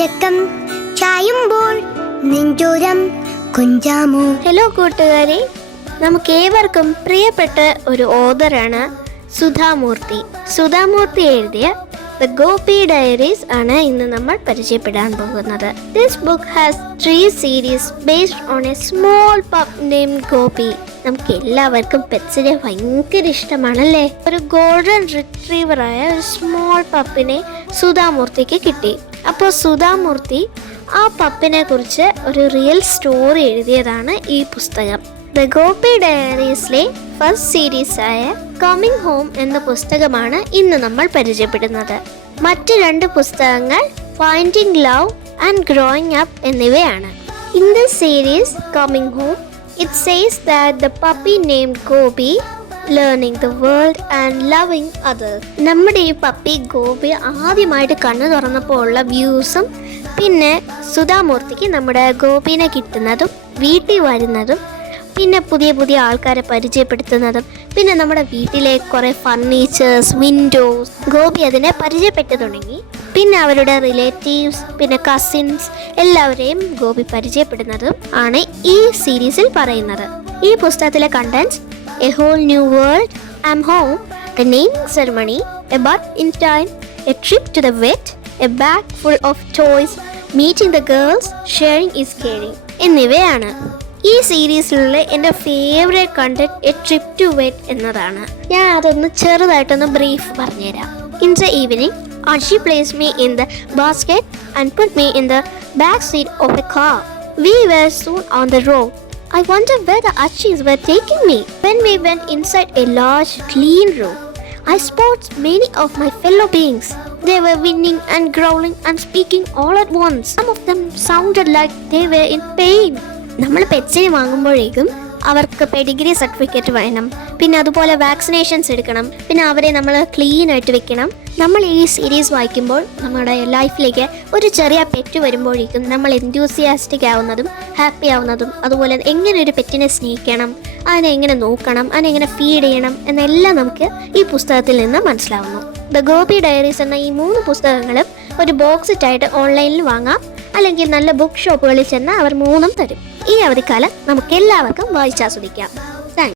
നെഞ്ചക്കം ചായുമ്പോൾ നെഞ്ചോരം കൊഞ്ചാമോ. Hello കൂട്ടുകാരെ, നമുക്ക് ഏവർക്കും പ്രിയപ്പെട്ട ഒരു ഓഥറാണ് സുധാമൂർത്തി. സുധാമൂർത്തി എഴുതിയ ദ ഗോപി ഡയറീസ് ആണ് ഇന്ന് നമ്മൾ പരിചയപ്പെടാൻ പോകുന്നത്. This book has 3 series based on a small pup named Gopi. നമുക്ക് എല്ലാവർക്കും പെറ്റ്സിനെ ഭയങ്കര ഇഷ്ടമാണല്ലേ. ഒരു ഗോൾഡൻ റിട്രീവറായ ഒരു സ്മോൾ പപ്പിനെ സുധാമൂർത്തിക്ക് കിട്ടി. അപ്പോൾ സുധാമൂർത്തി ആ പപ്പിനെ കുറിച്ച് ഒരു റിയൽ സ്റ്റോറി എഴുതിയതാണ് ഈ പുസ്തകം. ദ ഗോപി ഡയറീസിലെ ഫസ്റ്റ് സീരീസായ കമ്മിങ് ഹോം എന്ന പുസ്തകമാണ് ഇന്ന് നമ്മൾ പരിചയപ്പെടുന്നത്. മറ്റ് 2 പുസ്തകങ്ങൾ finding love and growing up എന്നിവയാണ്. In this series coming home it says that the puppy named Gobi learning the world and loving others. നമ്മുടെ ഈ പപ്പി ഗോപി ആദ്യമായിട്ട് കണ്ണു തുറന്നപ്പോൾ ഉള്ള വ്യൂസും പിന്നെ സുധാമൂർത്തിക്ക് നമ്മുടെ ഗോപിനെ കിട്ടുന്നതും വീട്ടിൽ വരുന്നതും പിന്നെ പുതിയ പുതിയ ആൾക്കാരെ പരിചയപ്പെടുത്തുന്നതും പിന്നെ നമ്മുടെ വീട്ടിലെ കുറേ ഫർണിച്ചേഴ്സ്, വിൻഡോസ് ഗോപി അതിനെ പരിചയപ്പെട്ടു തുടങ്ങി. പിന്നെ അവരുടെ റിലേറ്റീവ്സ്, പിന്നെ കസിൻസ് എല്ലാവരെയും ഗോപി പരിചയപ്പെടുന്നതും ആണ് ഈ സീരീസിൽ പറയുന്നത്. ഈ പുസ്തകത്തിലെ contents a whole new world, I am home, the naming ceremony, a but in time, a trip to the vet, a bag full of toys, meeting the girls, sharing is caring എന്നിവയാണ്. ഈ സീരീസിലുള്ള എൻ്റെ favourite content a trip to vet എന്നതാണ്. ഞാൻ അതൊന്ന് ചെറുതായിട്ടൊന്ന് brief പറഞ്ഞുതരാം. In the evening Archie placed me in the basket and put me in the back seat of a car. We were soon on the road. I wondered where the Archies were taking me. When we went inside a large, clean room, I spotted many of my fellow beings. They were whining and growling and speaking all at once. Some of them sounded like they were in pain. നമ്മൾ പെറ്റ്സിനെ വാങ്ങുമ്പോഴേക്കും അവർക്ക് Pedigree certificate വേണം, പിന്നെ അതുപോലെ vaccinations എടുക്കണം, പിന്നെ അവരെ നമ്മൾ clean ആയിട്ട് വെക്കണം. നമ്മൾ ഈ സീരീസ് വായിക്കുമ്പോൾ നമ്മുടെ ലൈഫിലേക്ക് ഒരു ചെറിയ പെറ്റ് വരുമ്പോഴേക്കും നമ്മൾ എൻതൂസിയാസ്റ്റിക് ആവുന്നതും ഹാപ്പി ആവുന്നതും അതുപോലെ എങ്ങനെ ഒരു പെറ്റിനെ സ്നേഹിക്കണം, അതിനെ എങ്ങനെ നോക്കണം, അതിനെ എങ്ങനെ ഫീഡ് ചെയ്യണം എന്നെല്ലാം നമുക്ക് ഈ പുസ്തകത്തിൽ നിന്ന് മനസ്സിലാവുന്നു. ദ ഗോപി ഡയറീസ് എന്ന ഈ 3 പുസ്തകങ്ങളും ഒരു ബോക്സ് ഇട്ടായിട്ട് ഓൺലൈനിൽ വാങ്ങാം, അല്ലെങ്കിൽ നല്ല ബുക്ക് ഷോപ്പുകളിൽ ചെന്നാൽ അവർ 3 തരും. ഈ അവധിക്കാലം നമുക്ക് എല്ലാവർക്കും വായിച്ചാസ്വദിക്കാം.